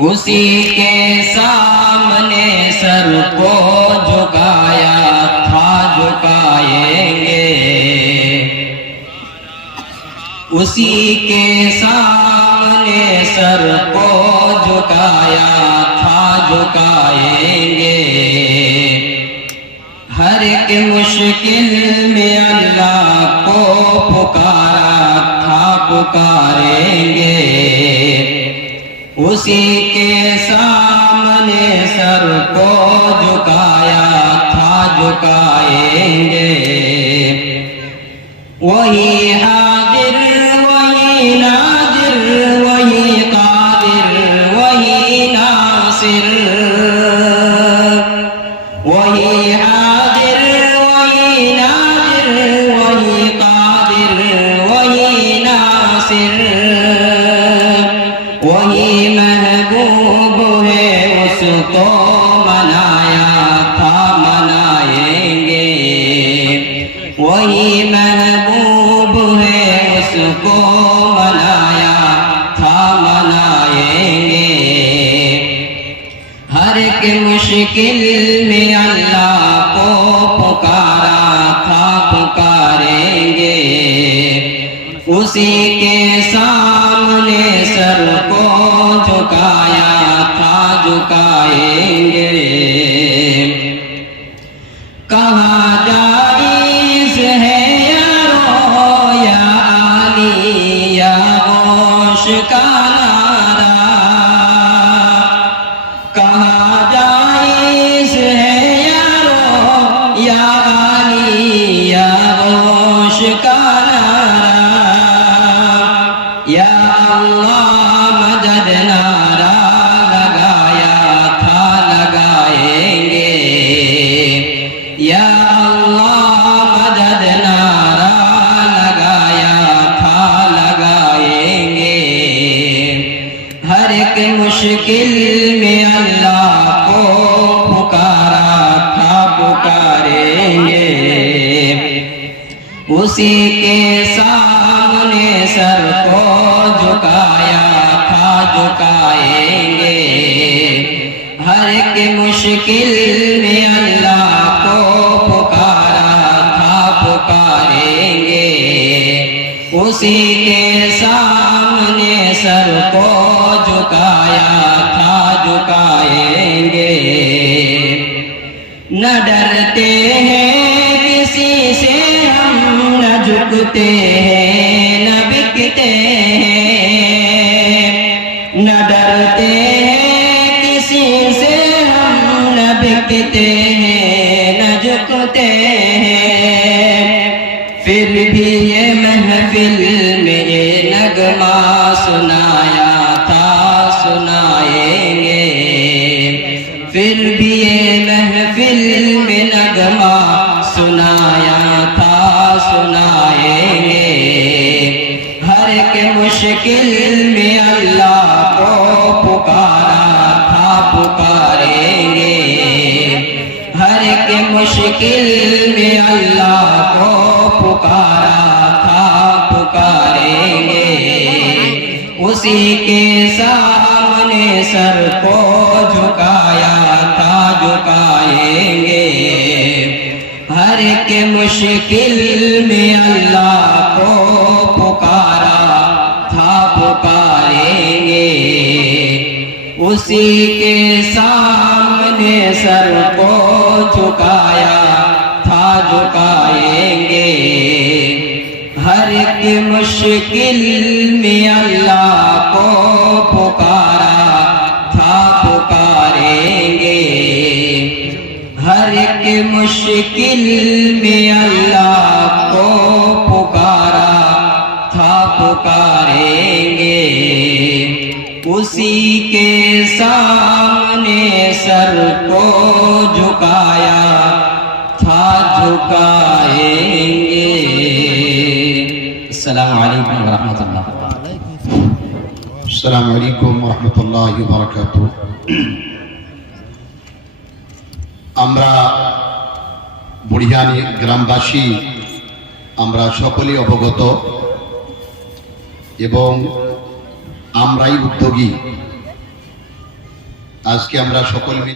اسی کے سامنے سر کو جھکایا تھا جھکائیں گے، اسی کے سامنے سر کو جھکایا تھا جھکائیں گے، ہر ایک مشکل میں اللہ کو پکارا تھا پکاریں گے، اسی کے سامنے سر کو جھکایا تھا جھکائیں گے، وہی حاضر وہی ناظر وہی قادر وہی ناصر، وہی حاضر وہی ناظر وہی قادر وہی ناصر، وہی محبوب ہے اس کو منایا تھا منائیں گے، وہی محبوب ہے اس کو منایا تھا منائیں گے، ہر ایک مشکل میں اللہ کو پکارا تھا پکاریں گے، اسی کے سامنے سر کو جھکایا تھا جھکائیں گے، کہاں جائز ہے یارو یا علی یا غوث کا نعرہ، کہاں جائز ہے یارو یا علی یا غوث کا نعرہ، یا اللہ مدد نعرہ لگایا تھا لگائیں گے، یا اللہ مدد نعرہ لگایا تھا لگائیں گے، ہر ایک مشکل میں اللہ کو پکارا تھا پکاریں گے، اسی کے سامنے سر کو جھکایا تھا جھکائیں گے، ہر ایک مشکل میں اللہ کو پکارا تھا پکاریں گے، اسی کے سامنے سر کو جھکایا تھا جھکائیں گے، نہ ڈرتے ہیں کسی سے ہم نہ جھکتے ہیں نہ بکتے ہیں، نہ ڈرتے ہیں کسی سے ہم نہ بکتے ہیں نہ جھکتے ہیں، پھر بھی یہ محفل میں یہ نغمہ سنایا تھا سنائیں گے، پھر بھی یہ محفل میں نغمہ سنایا تھا سنائیں گے، ہر ایک مشکل میں اللہ کو پکارا تھا پکاریں گے، ہر ایک مشکل میں اللہ کو پکارا تھا پکاریں گے، اسی کے سامنے سر کو جھکایا تھا جھکائیں گے، ہر ایک مشکل میں اللہ کو پکارا تھا پکاریں گے، اسی کے سامنے سر کو جھکایا تھا جھکائیں گے، ہر ایک مشکل میں اللہ کو پکارا تھا پکاریں گے، ہر ایک مشکل میں اللہ کو پکارا تھا پکاریں گے، اسی کے سامنے سر کو جھکایا تھا جھکائیں گے۔ السلام علیکم ورحمۃ اللہ۔ السلام علیکم ورحمۃ اللہ وبرکاتہ۔ আমরা বুড়িয়ানি গ্রামবাসী আমরা সকলেই অবগত এবং আমরাই উদ্যোগী আজকে আমরা সকল মিলে